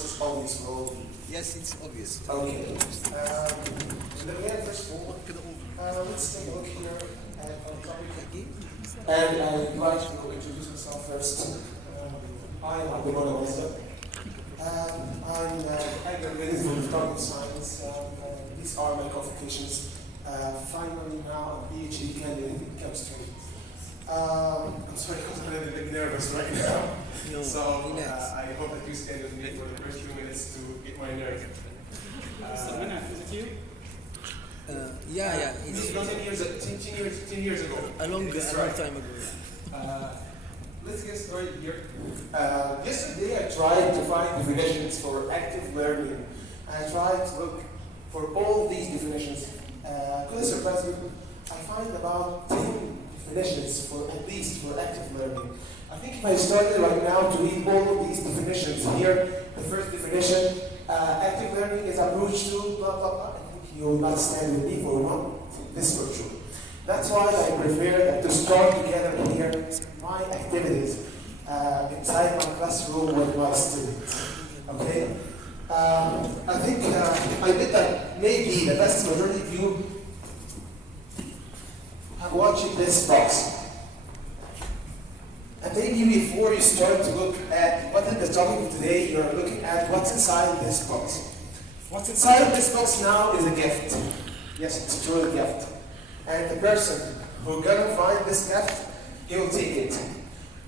it's obvious for all of you? Yes, it's obvious. Okay. First of all, let's take a look here at our topic. And I'd like to introduce myself first. I'm Abdelmoniem. I'm graduated from cognitive science. These are my qualifications. Finally, now I'm a PhD candidate in chemistry. I'm sorry, I'm a little bit nervous right now. No, so I hope that you stay with me for the first 2 minutes to get my nerve. Is it you? Yeah. It's 10 years ago. A long time ago. Let's get started here. Yesterday I tried to find definitions for active learning. I tried to look for all these definitions. Could I surprise you? I find about 10 definitions for at least for active learning. I think if I started right now to read all of these definitions here, the first definition, active learning is approach to blah blah blah. I think you will not stand with me for one. This for sure. That's why I prefer that to start together here my activities inside my classroom with my students. Okay? I think I bet that maybe the vast majority of you have watched this box. And maybe before you start to look at what is the topic of today, you're looking at what's inside this box. What's inside this box now is a gift. Yes, it's a true gift. And the person who's gonna find this gift, he will take it.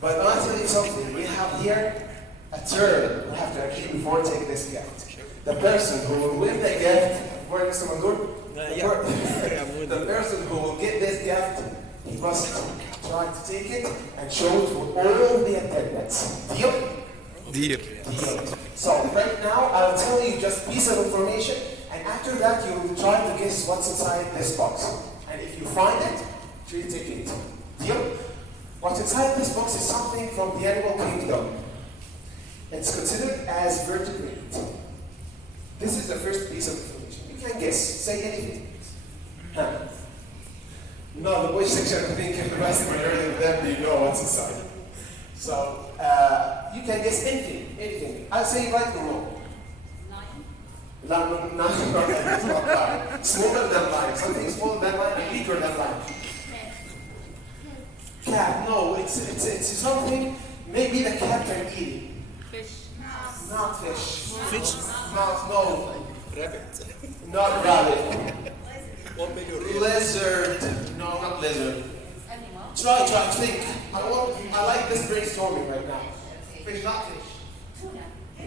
But I'll tell you something, we have here a term we have to achieve before taking this gift. The person who will win the gift, where is Mr. Mandur? The person who will get this gift, he must try to take it and show it to all the attendants. Deal? So right now, I'll tell you just a piece of information, and after that, you will try to guess what's inside this box. And if you find it, you take it. Deal? What's inside this box is something from the animal kingdom. It's considered as vertebrate. This is the first piece of information. You can guess. Say anything. No, the boys section, I think, the vast majority of them, they know what's inside. So, you can guess anything. I'll say right or wrong. Lion, it's not lion. Smaller than lion. Something smaller than lion and bigger than lion. Cat, no, it's something, maybe the cat can eat it. Fish. Not fish. Fish? No. Rabbit. Not rabbit. Lizard. No, not lizard. Animal. Try to think. I like this brainstorming right now. Fish, not fish.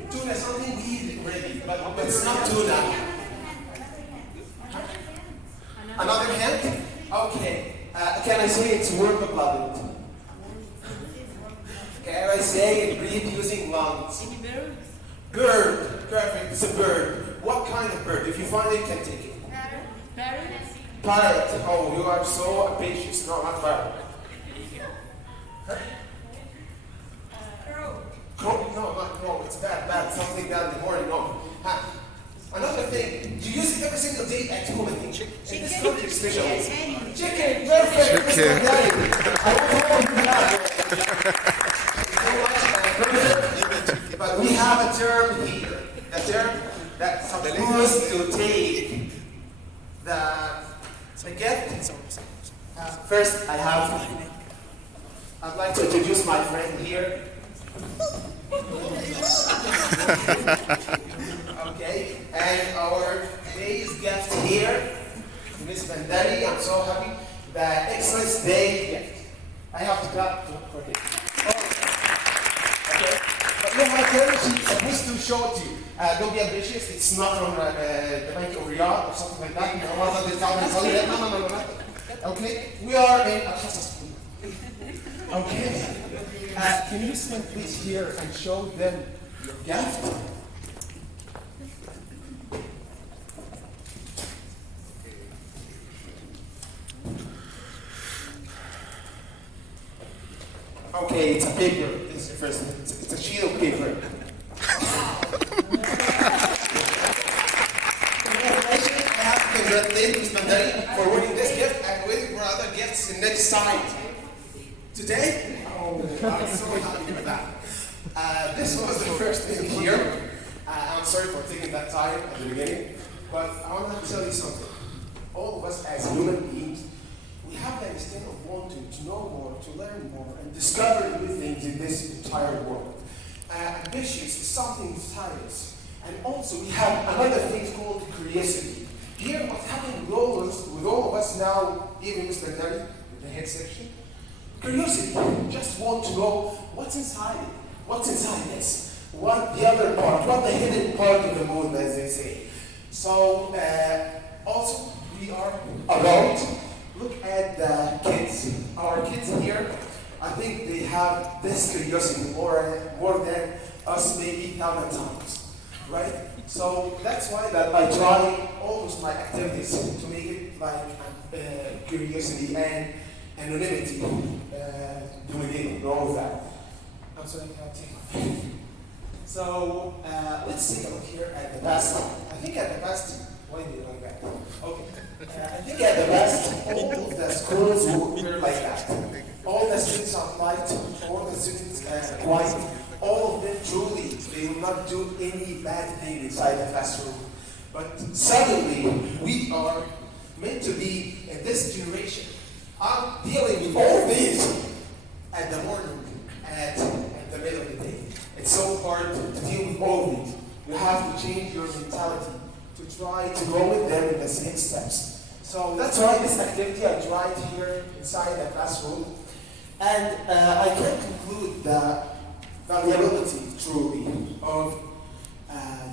Tuna is something we eat already, but it's not tuna. Another hint? Okay. Can I say it's warm-blooded? Can I say it breathes using lungs? Bird. Perfect. It's a bird. What kind of bird? If you find it, you can take it. Parrot. Oh, you are so ambitious. No, not parrot. Crow? No, not crow. It's bad. Something bad in the morning. No. Another thing. You use it every single day at home, I think. Chicken. In this country, especially. Chicken. Perfect. Chicken. But we have a term here. A term that's supposed to take the gift. First, I'd like to introduce my friend here. Okay, and our today's guest here, Miss Bandari. I'm so happy. The Excellence Day gift. I have to clap for him. Okay, but no matter, she's supposed to show it to you. Don't be ambitious. It's not from the Bank of Riyadh or something like that. No. Okay, we are in Hassan. Okay. Can you stand please here and show them your gift? Okay, it's a paper. This is the first. It's a sheet of paper. I have to congratulate Ms. Bandari for winning this gift and waiting for other gifts in next side. Today? Oh, I'm so happy with that. This was the first thing here. sorry for taking that time at the beginning, but I want to tell you something. All of us as human beings, we have that instinct of wanting to know more, to learn more, and discover new things in this entire world. Ambitious is something inside us. And also we have another thing called curiosity. Here what's happening with all of us now, even Mr. Nari, with the head section, curiosity. Just want to know what's inside it, what's inside this, what the other part, what the hidden part of the moon, as they say. So also we are about, look at the kids. Our kids here, I think they have this curiosity more than us maybe 1,000 times. Right? So that's why that I try almost my activities to make it like curiosity and anonymity, doing all of that. I'm sorry, can I take off? So let's take a look here at the past. I think at the past, why did you like that? Okay. I think at the past, all of the schools were like that. All the students are polite, all the students are quiet. All of them truly, they will not do any bad thing inside the classroom. But suddenly, we are meant to be in this generation. I'm dealing with all these at the morning, at the middle of the day. It's so hard to deal with all of these. You have to change your mentality to try to go with them in the same steps. So that's why this activity I tried here inside the classroom. And I can conclude that valuability, truly, of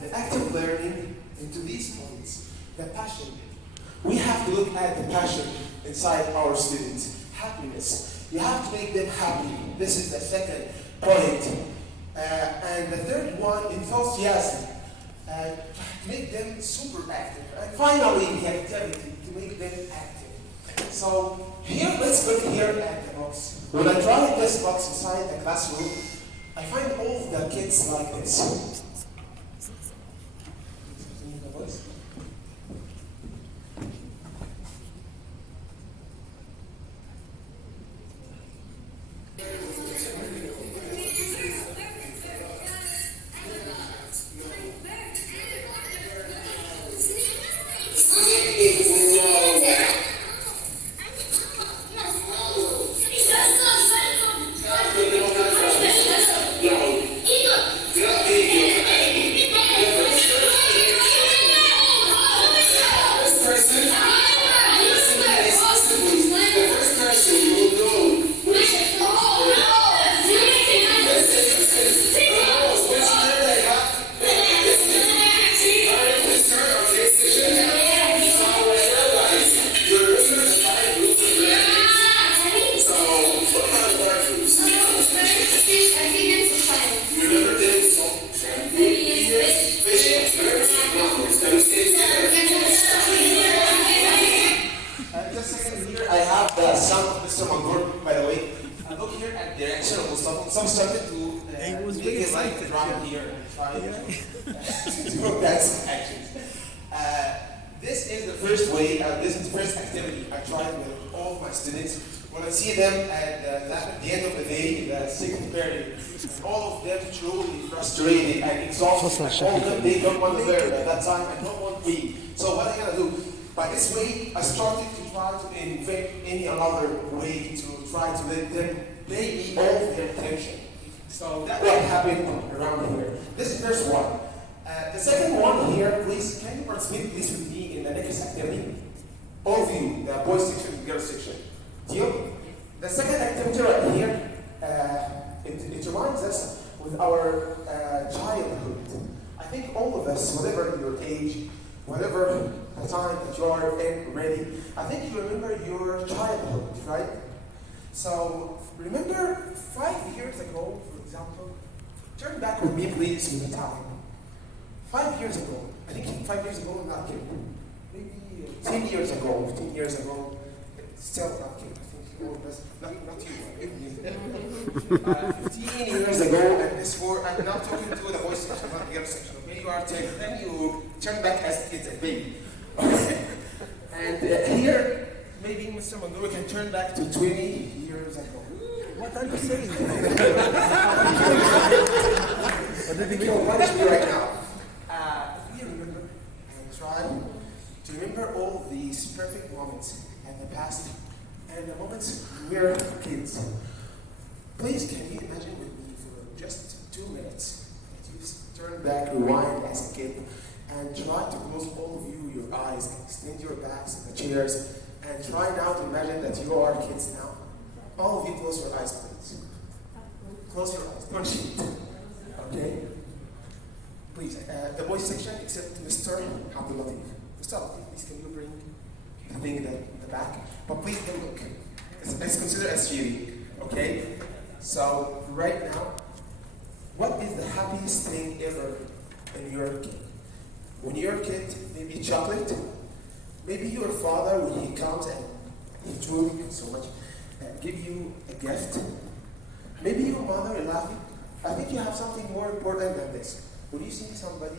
the active learning into these points, the passion. We have to look at the passion inside our students. Happiness. You have to make them happy. This is the second point. And the third one, enthusiasm. To make them super active. And finally, the activity, to make them active. So here, let's look here at the box. When I tried this box inside the classroom, I find all of the kids like this. Some started to make it like the drum here and try to do that action. This is the first way, this is the first activity I tried with all of my students. When I see them at the end of the day, the sixth period, all of them truly frustrated and exhausted. All of them, they don't want to learn at that time and don't want to read. So what am I going to do? By this way, I started to try to invent any other way to try to let them pay me all of their attention. So that's what happened around here. This is the first one. The second one here, please, can you participate please with me in the next activity? All of you, the boys section, the girls section. Deal? The second activity right here, it reminds us with our childhood. I think all of us, whatever your age, whatever the time that you are in ready, I think you remember your childhood, right? So remember 5 years ago, for example, turn back with me please with the time. 5 years ago, I think 5 years ago, not kidding. Maybe 10 years ago, 15 years ago, still not kidding. I think all of us, not you, 15 years ago, and this for, I'm not talking to the boys section, not the girls section. Okay, you are 10, then you turn back as kids and baby. Okay? And here, maybe Mr. Mandura can turn back to 20 years ago. What are you saying? What did you right now? moments and the past and the moments we're kids. Please, can you imagine with me for just 2 minutes that you turn back, rewind as a kid, and try to close all of you, your eyes, and extend your backs in the chairs, and try now to imagine that you are kids now. All of you close your eyes, please. Close your eyes. Don't cheat. Okay? Please, the boys section, except Mr. Abdelmoniem. Mr. Abdelmoniem, please, can you bring the thing in the back? But please don't look. It's considered as cheating. Okay? So, right now, what is the happiest thing ever in your kid? When you're a kid, maybe chocolate. Maybe your father, when he comes and he truly so much, give you a gift. Maybe your mother is laughing. I think you have something more important than this. When you see somebody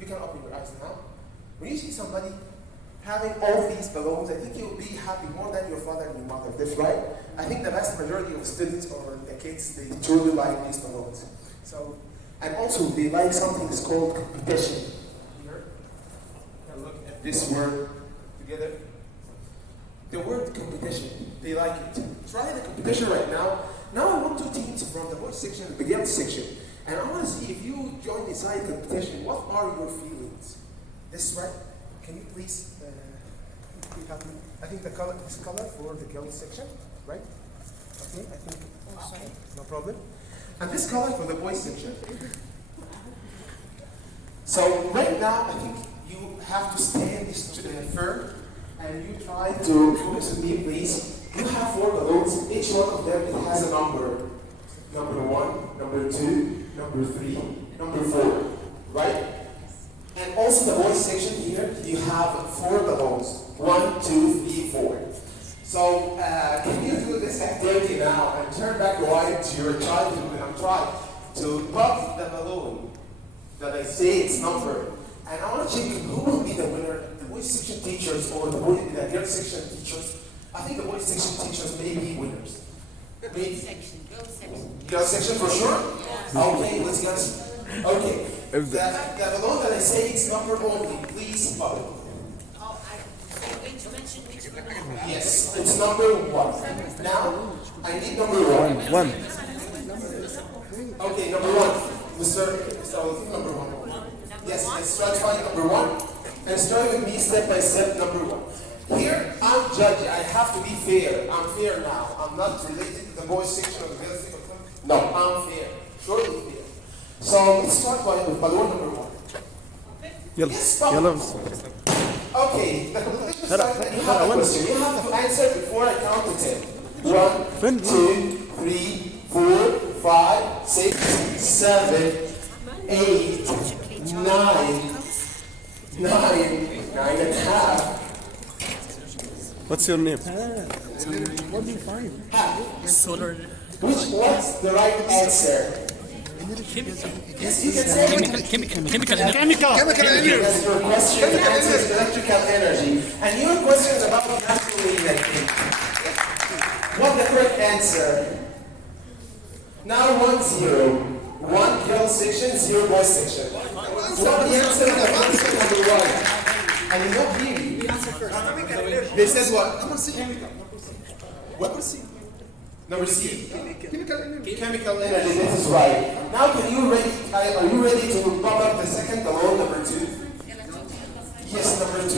you can open your eyes now. When you see somebody having all these balloons, I think you'll be happy more than your father and your mother. That's right. I think the vast majority of students or the kids, they truly like these balloons. So, and also they like something that's called competition. Here, look at this word together. The word competition, they like it. Try the competition right now. Now I want 2 teams from the boys section and the girls section. And I want to see if you join inside competition, what are your feelings? This right? Can you please help me? I think this color for the girls section, right? Okay, I think, okay, no problem. And this color for the boys section. So right now, I think you have to stand firm and you try to focus with me, please. You have 4 balloons. Each one of them, it has a number. Number 1, number 2, number 3, number 4, right? And also the boys section here, you have 4 balloons. 1, 2, 3, 4. So can you do this activity now and turn back right to your childhood and try to pop the balloon that I say its number. And I want to check who will be the winner, the boys section teachers or the girls section teachers. I think the boys section teachers may be winners. Girls section. Girls section for sure? Yeah. Okay, let's go. Okay. The balloon that I say its number only, please pop it. Yes, it's number 1. Now, I need number 1. 1. Okay, number 1. Mr. Number 1. Yes, let's try to find number 1. And start with me step by step, number 1. Here, I'm judging. I have to be fair. I'm fair now. I'm not related to the boys section or the girls section. No, I'm fair. Surely fair. So, let's start with balloon number 1. Yes, okay, the competition starts and you have a question. You have to answer before I count to 10. 1, 2, 3, 4, 5, 6, 7, 8, 9, 9 and a half. What's your name? Solar. What's the right answer? Yes, you can say Chemical That's energy. your question. The answer is electrical energy. And your question is about gasoline, I think. What's the correct answer? Now 1, 0. 1 girl section, 0 boy section. What the answer is number 1? I did not hear you. They said what? Number C. What was C? Number C. Chemical energy. Chemical energy, this is right. Now are you ready to pop up the second balloon, number 2? Yes, number 2.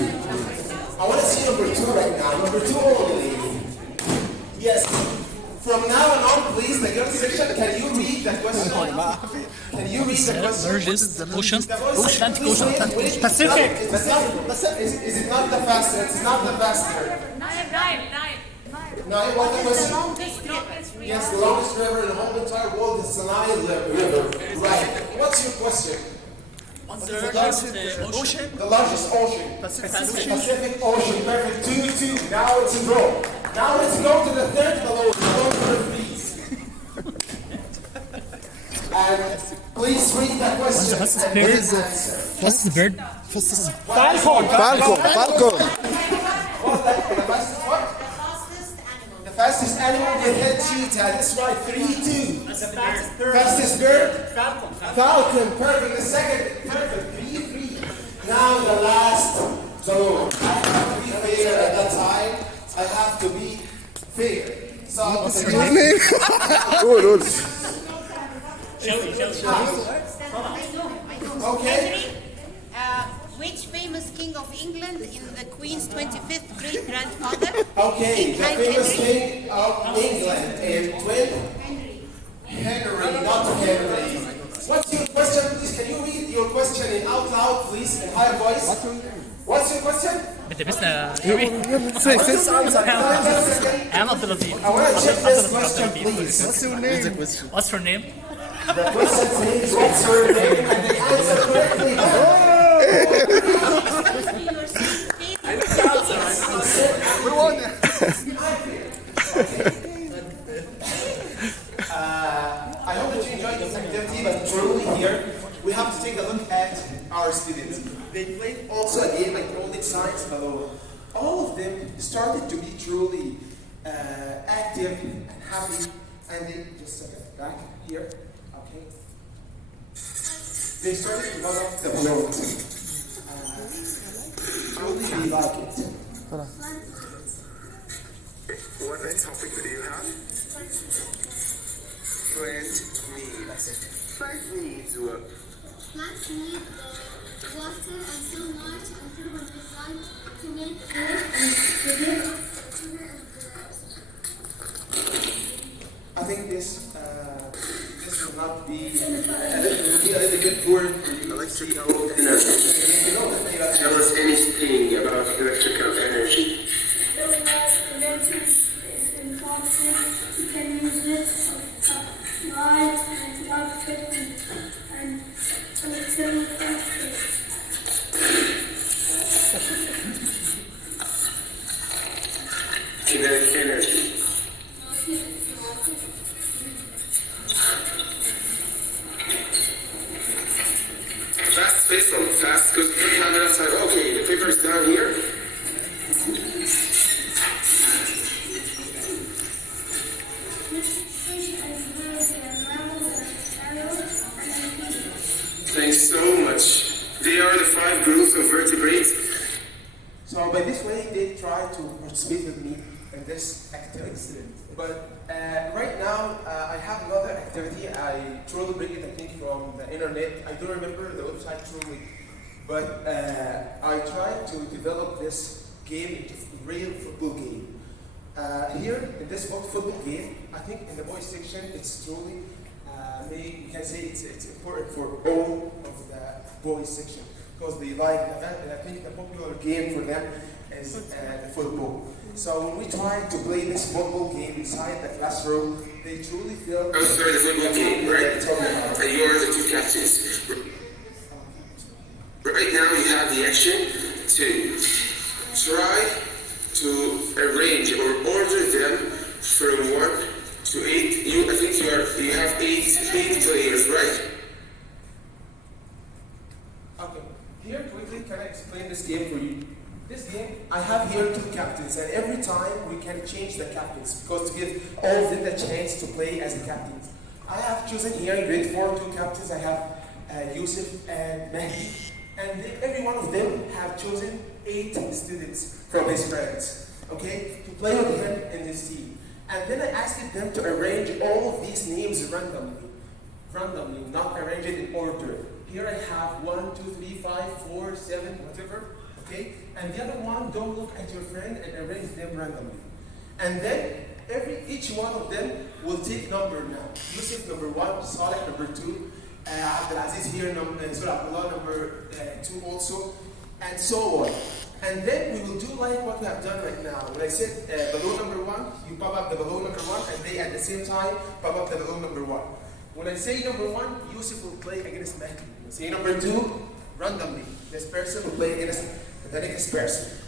I want to see number 2 right now. Number 2 only. Yes. From now on, please, the girls section, can you read the question? Can you read the question? Largest ocean. Atlantic Ocean. Pacific. Is it not the faster? It's not the faster. Nile, what the question? Yes, the longest river in the whole entire world is the Nile River. Right. What's your question? What's the largest ocean? The largest ocean. Pacific Ocean. Perfect. 2-2. Now it's a draw. Now let's go to the third balloon. Balloon number 3. And please read that question. What's the bird? Falcon. What's that? The fastest what? The fastest animal with head cheetah. That's right. 3-2. Fastest bird? Falcon. Perfect. The second. Perfect. 3-3. Now the last balloon. I have to be fair. What's your name? قول. Shall we? I know. Okay. Henry, which famous king of England is the Queen's 25th great-grandfather? Okay, King the famous Henry. king of England is twin Henry, not Henry. What's your question, please? Can you read your question in out loud, please, in higher voice? What's your question? بتلبسنا Say something. I'm Abdelmoniem. I want to check this question, please. What's your name? What's her name? The question says, what's your name? And the answer correctly. I hope that you enjoyed this activity, but truly here, we have to take a look at our students. They played also a game like Holding Signs Below. All of them started to be truly active and happy, and they, just a second, back here, okay. They started to develop the balloon. Truly we like it. What topic do you have? Plant needs. Plant needs what? Plants need water and sunlight and human design to make food and I think this will not be a little bit boring for you. Electrical energy. Tell us anything about electrical energy. you can use it light and plug fitment and electronic Kinetic energy. Fast space on fast because we have enough time. Okay, the paper is down here. Thanks so much. They are the 5 groups of vertebrates. So by this way, they try to participate with me in this activity. But right now, I have another activity. I truly bring it, I think, from the internet. I don't remember the website truly, but I tried to develop this game into a real football game. Here in this football game, I think in the boys section, it's truly, you can say it's important for all of the boys section because they like that, and I think the popular game for them is the football. So when we try to play this football game inside the classroom, they truly feel. I'm sorry, the football game, right? And you are the 2 captains. Right now you have the action to try to arrange or order them from 1 to 8. I think you have 8 players, right? Okay, here quickly, can I explain this game for you? This game, I have here 2 captains, and every time we can change the captains because to give all of them the chance to play as the captains. I have chosen here in grade 4 2 captains. I have Yusuf and Mehdi, and every one of them have chosen 8 students from his friends, okay, to play with him in his team. And then I asked them to arrange all of these names randomly, not arrange it in order. Here I have 1, 2, 3, 5, 4, 7, whatever. Okay? And the other one, don't look at your friend and arrange them randomly. And then each one of them will take number now. Yusuf number 1, Saleh number 2, Abdelaziz here, Abdullah number 2 also, and so on. And then we will do like what we have done right now. When I said balloon number 1, you pop up the balloon number 1, and they at the same time pop up the balloon number 1. When I say number 1, Yusuf will play against Mehdi. When I say number 2, randomly, this person will play against the next person.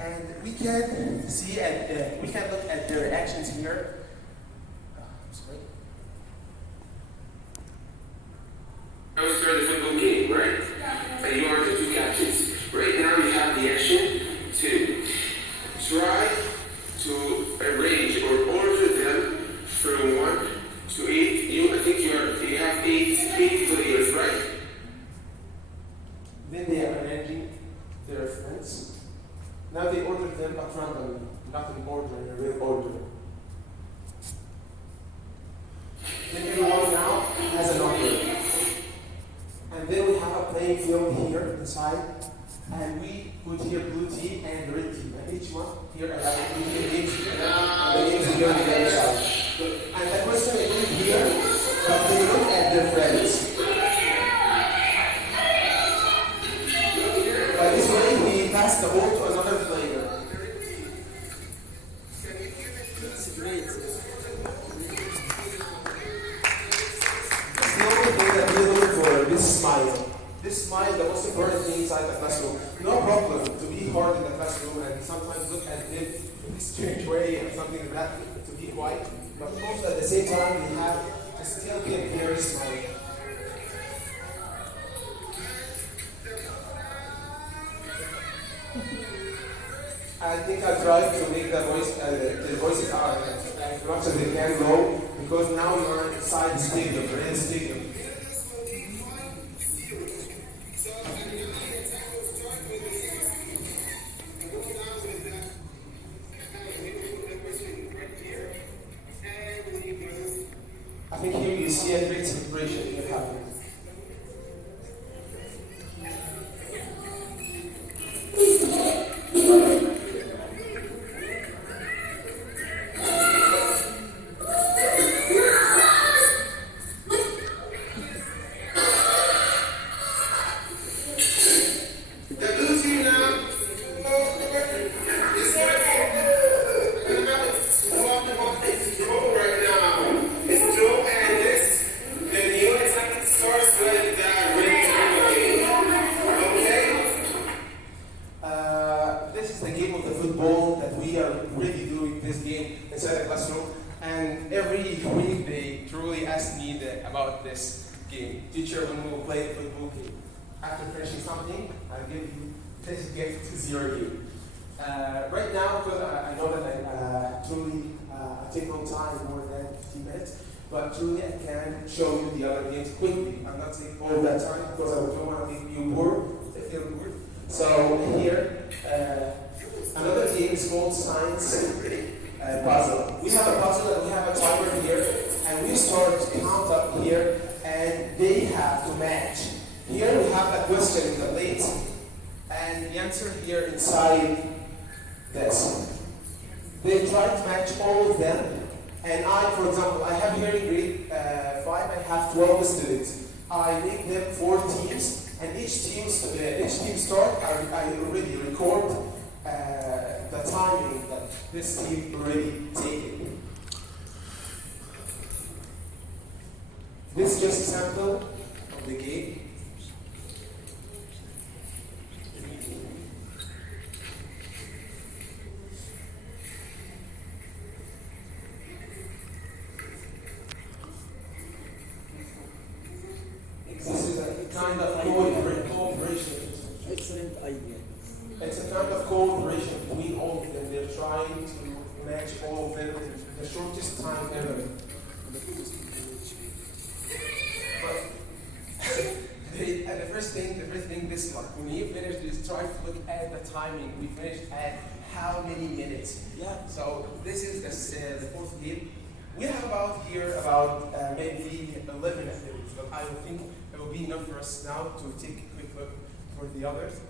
And we can see and we can look at their reactions here. Sorry. I'm sorry, the football game, right? And you are the 2 captains. Right now you have the action to try to arrange or order them from 1 to 8. I think you have 8 players, right? Then they are arranging their friends. Now they order them but randomly, not in order, in a real order. Then everyone now has a number. And then we have a playing field here inside. And we put here blue team and red team. And each one here I have a blue team, red team, and the games here on the other side. And the question is here, but they look at their friends. By this way, we pass the ball to another player. It's great. The only thing that we're looking for, this smile. This smile, the most important thing inside the classroom. No problem to be hard in the classroom and sometimes look at it in a strange way or something like that, to be quiet. But also at the same time, we have to still be a very smile. I think I tried to make the voices are as much as they can go, because now you are inside the stadium, you're in the stadium. I think here you see a great celebration that happened. This is the game of the football that we are really doing this game inside the classroom, and every week they truly ask me about this game. Teacher, when we will play the football game, after finishing something, I'll give you this gift to your game. Right now, because I know that I truly take no time, more than 15 minutes, but truly I can show you the other games quickly. I'm not taking all that time because I don't want to make you bored. So here, another game is called Science Puzzle. We have a puzzle and we have a timer here, and we start to count up here, and they have to match. Here we have a question in the plate, and the answer here inside this. They try to match all of them, and for example, I have here in grade 5, I have 12 students. I make them 4 teams. And each team start, I already record the timing that this team already taken. This is just a sample of the game. This is a kind of cooperation. Excellent idea. It's a kind of cooperation between all of them. They're trying to match all of them in the shortest time ever. But the first thing, this one, when you finish this, try to look at the timing. We finished at how many minutes? Yeah. So this is the fourth game. We have about maybe 11 activities, but I don't think it will be enough for us now to take a quick look for the others.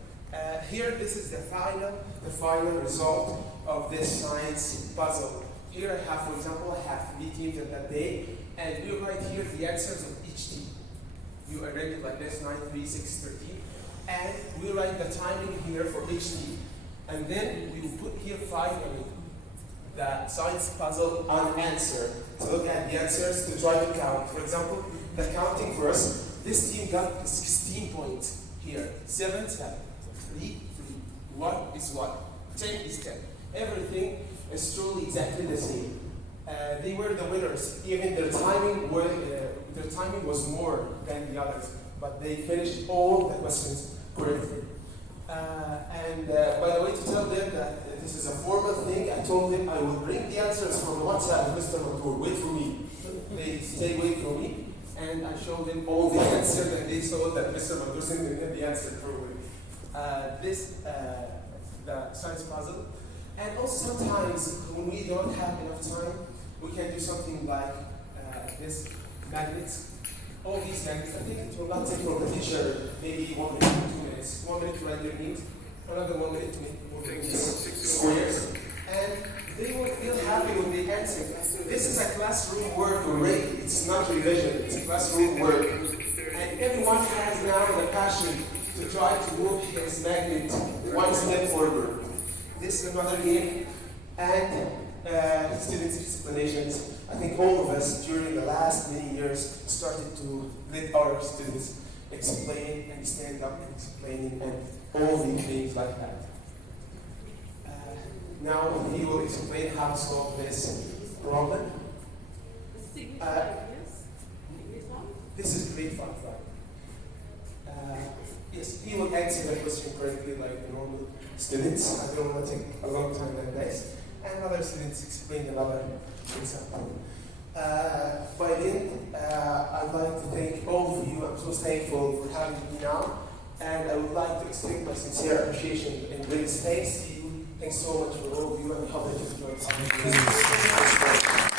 Here, this is the final result of this science puzzle. Here I have, for example, I have 3 teams in that day, and we write here the answers of each team. You arrange it like this, 9, 3, 6, 13, and we write the timing here for each team. And then we will put here finally the science puzzle on answer. To look at the answers to try to count. For example, the counting first. This team got 16 points here. 7, 7. 3, 3. 1 is 1. 10 is 10. Everything is truly exactly the same. They were the winners. Even their timing was more than the others, but they finished all the questions correctly. And by the way, to tell them that this is a formal thing, I told them I will bring the answers from WhatsApp, Mr. Matur. Wait for me. They stay wait for me, and I showed them all the answers, and they saw that Mr. Matur sent them the answer probably. The science puzzle. And also sometimes when we don't have enough time, we can do something like this. magnets. All these magnets, I think it will not take from the teacher maybe 1 minute, 2 minutes. 1 minute to write your need, another 1 minute to make squares. And they will feel happy when they answer. This is a classroom work already. It's not revision, it's classroom work. And everyone has now the passion to try to move his magnet one step forward. This is another game. And students' explanations. I think all of us during the last many years started to let our students explain and stand up and explaining and all the things like that. Now he will explain how to solve this problem. This is grade 5, right? Yes, he will answer the question correctly like the normal students. I don't want to take a long time like this. And other students explain another example. By then, I'd like to thank all of you. I'm so thankful for having me now. And I would like to extend my sincere appreciation and greatest thanks to you. Thanks so much for all of you, and I hope that you enjoyed.